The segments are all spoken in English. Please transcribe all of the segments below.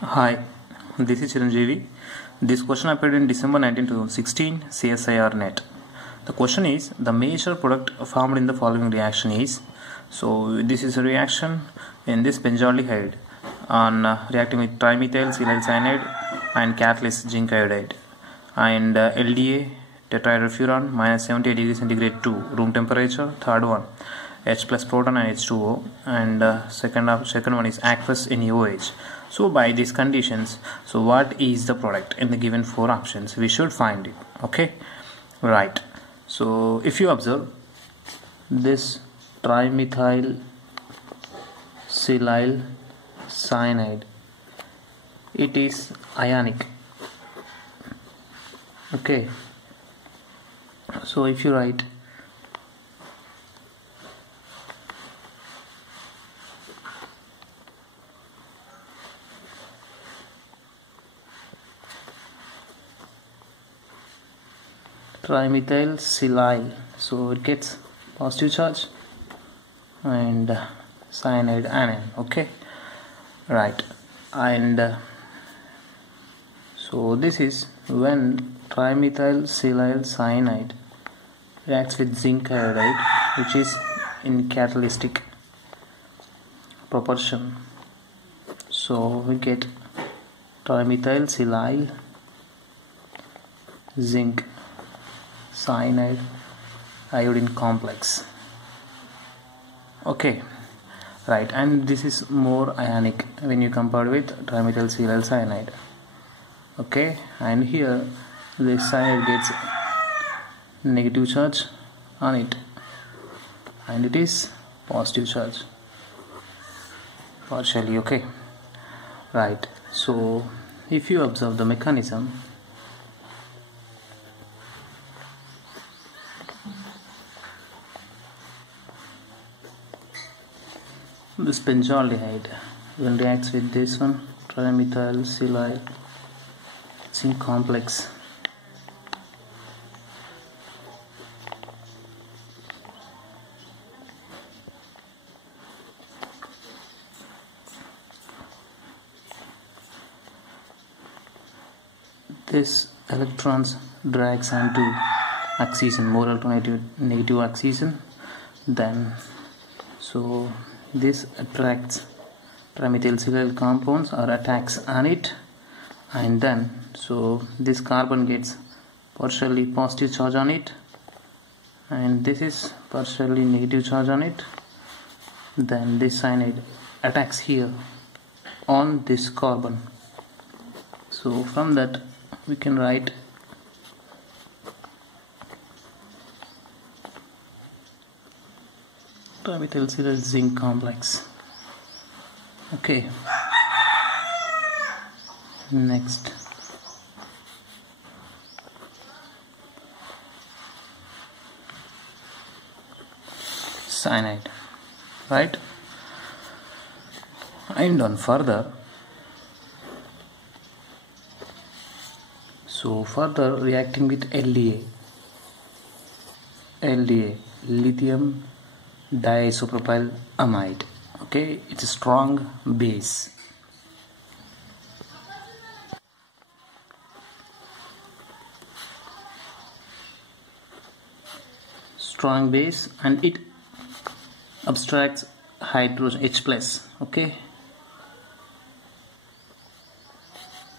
Hi, this is Chiranjeevi. This question appeared in December 19, 2016 CSIR net. The question is the major product formed in the following reaction is. So this is a reaction in this benzaldehyde on reacting with trimethyl silyl cyanide and catalyst zinc iodide and LDA tetrahydrofuran minus 78 degrees centigrade to room temperature. Third one H plus proton and H2O, and second one is aqueous NaOH. So by these conditions, so what is the product in the given four options? We should find it. Okay, right. So if you observe this trimethyl silyl cyanide, it is ionic. Okay, so if you write trimethyl silyl, so it gets positive charge, and cyanide anion. Okay, right. And so this is when trimethyl silyl cyanide reacts with zinc iodide, which is in catalytic proportion. So we get trimethyl silyl zinc cyanide iodine complex. Okay, right. And this is more ionic when you compare with trimethyl silyl cyanide. Okay, and here this cyanide gets negative charge on it and it is positive charge partially. Okay, right. So if you observe the mechanism, this benzaldehyde when reacts with this one trimethyl silyl zinc complex, this electrons drags onto oxygen, more alternative negative oxygen, then so this attracts trimethyl silyl compounds or attacks on it, and then so this carbon gets partially positive charge on it and this is partially negative charge on it. Then this cyanide attacks here on this carbon. So from that we can write trimethyl silyl zinc complex. Okay, next cyanide, right? And on further, so further reacting with LDA, lithium diisopropyl amide. Okay, it's a strong base. Strong base, and it abstracts hydrogen H plus. Okay,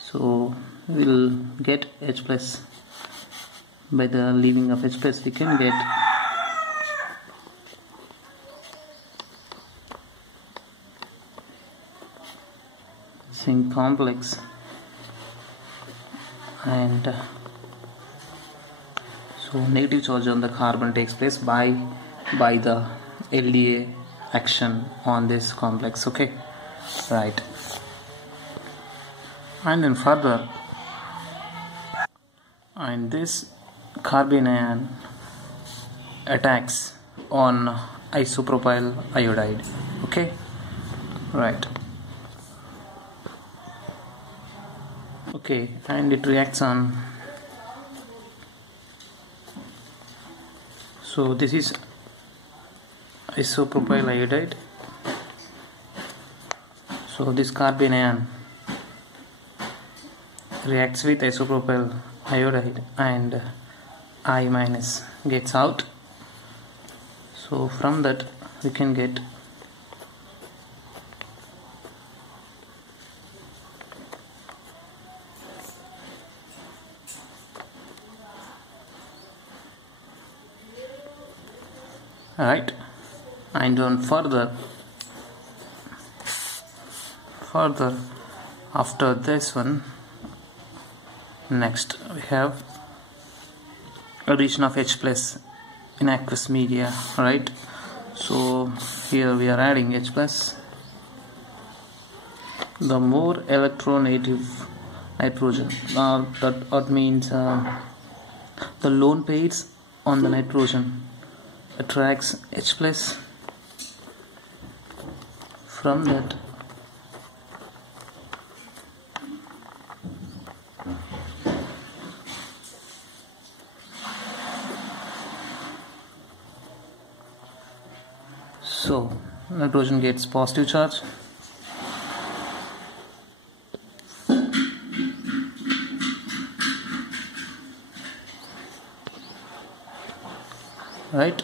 so we'll get H plus. By the leaving of H plus we can get zinc complex, and so negative charge on the carbon takes place by the LDA action on this complex. Okay, right. And then further, and this carbon ion attacks on isopropyl iodide. Okay, right. Okay, and it reacts on, so this is isopropyl iodide, so this carbon ion reacts with isopropyl iodide and I minus gets out. So from that we can get right. And on further after this one, next we have addition of H plus in aqueous media, right? So here we are adding H plus. The more electronegative nitrogen, that means the lone pairs on the nitrogen attracts H plus. From that so nitrogen gets positive charge, right?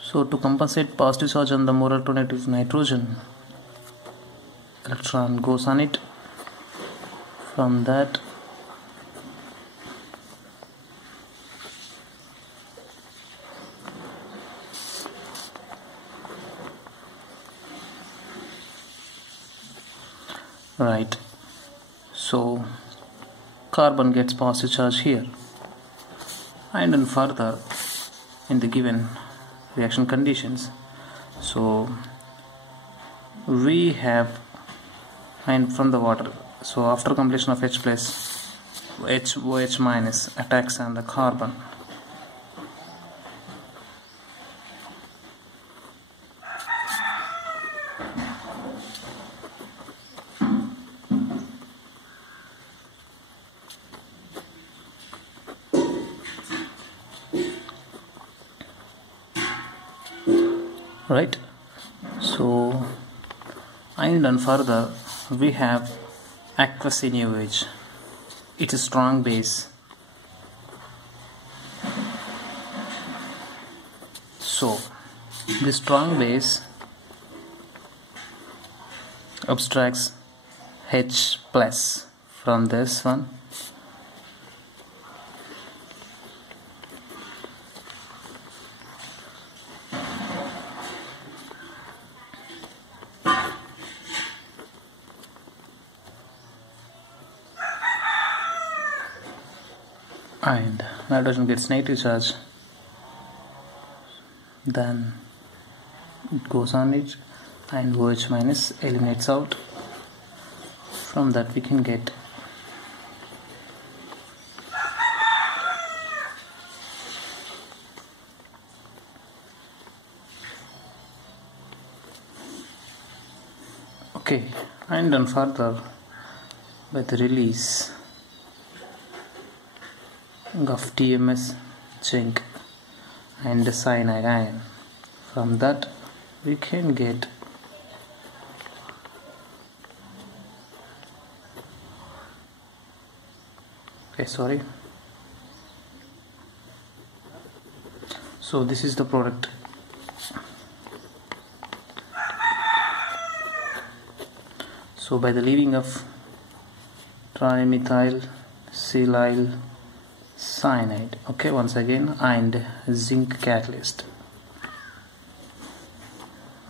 So to compensate positive charge on the more electronegative nitrogen, electron goes on it. From that right, so carbon gets positive charge here, and then further in the given reaction conditions, so we have, and from the water, so after completion of H plus, OH minus attacks on the carbon. Right, so and then further we have aqueous NaOH. It's a strong base, so this strong base abstracts H plus from this one. And nitrogen gets negative charge, then it goes on it, and OH minus eliminates out. From that we can get okay, and then further by the release of TMS, zinc and the cyanide ion. From that we can get so this is the product. So by the leaving of trimethyl silyl cyanide, okay, once again, and zinc catalyst,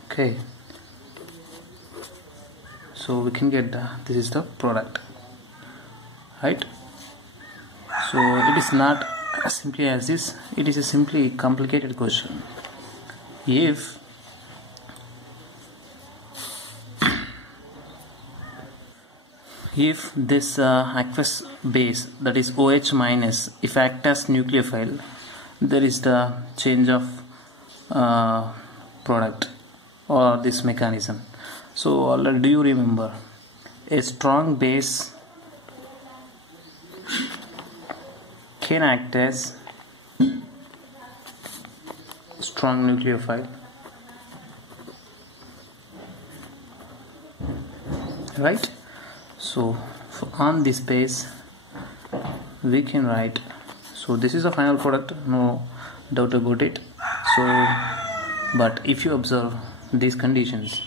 okay, so we can get this is the product, right? So it is not as simply as this, it is a simply complicated question. If this aqueous base, that is OH minus, if act as nucleophile, there is the change of product or this mechanism. So do you remember, a strong base can act as strong nucleophile, right? So on this page we can write, so this is the final product, no doubt about it. So but if you observe these conditions,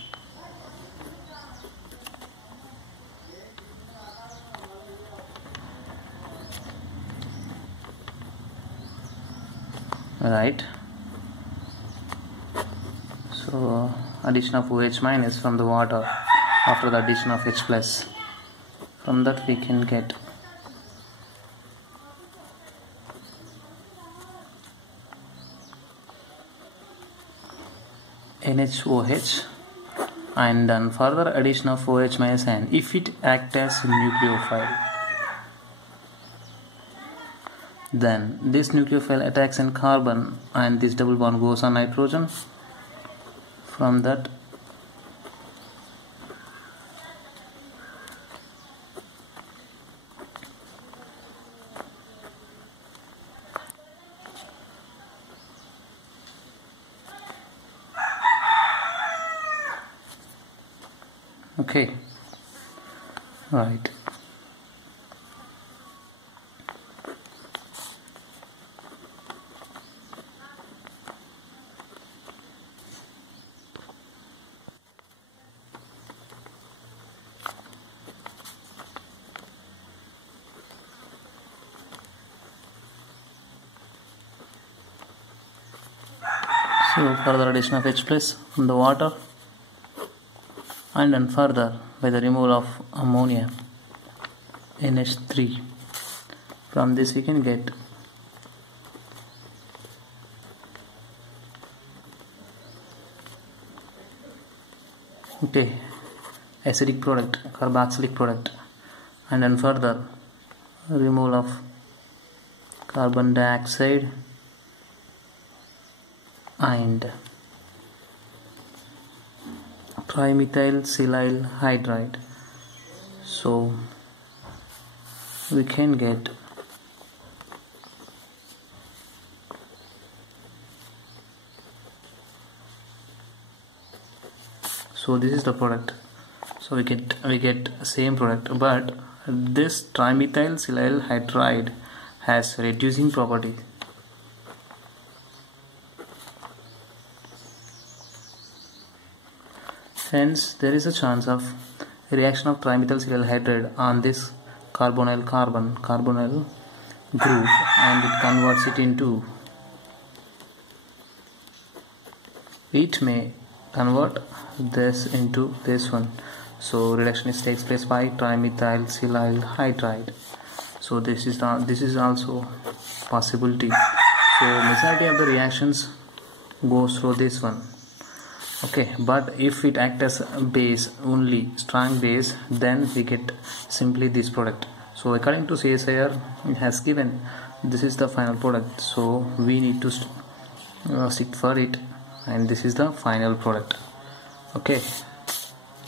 right, so addition of OH minus from the water after the addition of H plus, from that we can get NHOH, and then further addition of OH minus N if it acts as nucleophile. Then this nucleophile attacks on carbon and this double bond goes on nitrogen. From that okay, right. So further addition of H plus from the water, and then further by the removal of ammonia, NH3. From this we can get okay, acidic product, carboxylic product, and then further removal of carbon dioxide and trimethyl silyl hydride. So we can get so this is the product. So we get same product, but this trimethyl silyl hydride has reducing property. Hence there is a chance of reaction of trimethyl silyl hydride on this carbonyl carbonyl group, and it converts it into, it may convert this into this one. So reduction takes place by trimethyl silyl hydride. So this is also possibility. So majority of the reactions goes through this one. Okay, but if it acts as a base, only strong base, then we get simply this product. So according to CSIR, it has given this is the final product, so we need to stick for it, and this is the final product. Okay,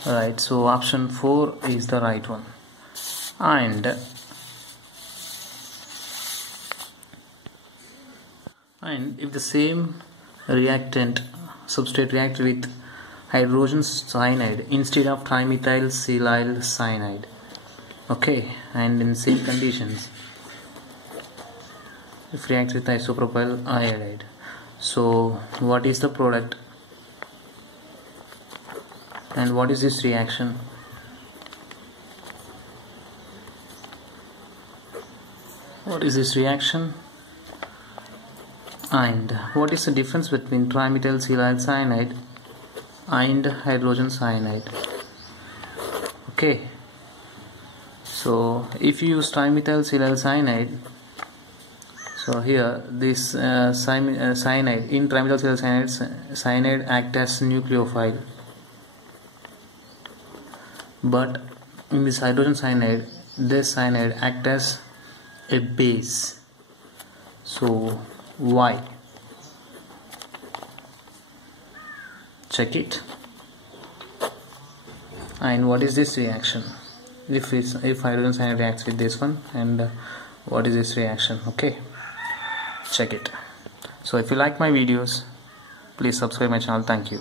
right, so option 4 is the right one. And if the same reactant substrate react with hydrogen cyanide instead of trimethyl silyl cyanide, okay, and in same conditions if reacts with isopropyl iodide, so what is the product and what is this reaction? What is this reaction? And what is the difference between trimethyl silyl cyanide and hydrogen cyanide? Okay, so if you use trimethyl silyl cyanide, so here this cyanide, in trimethyl silyl cyanide act as nucleophile, but in this hydrogen cyanide, this cyanide act as a base. So why? Check it. And what is this reaction? If hydrogen cyanide reacts with this one, and what is this reaction? Okay, check it. So if you like my videos, please subscribe my channel. Thank you.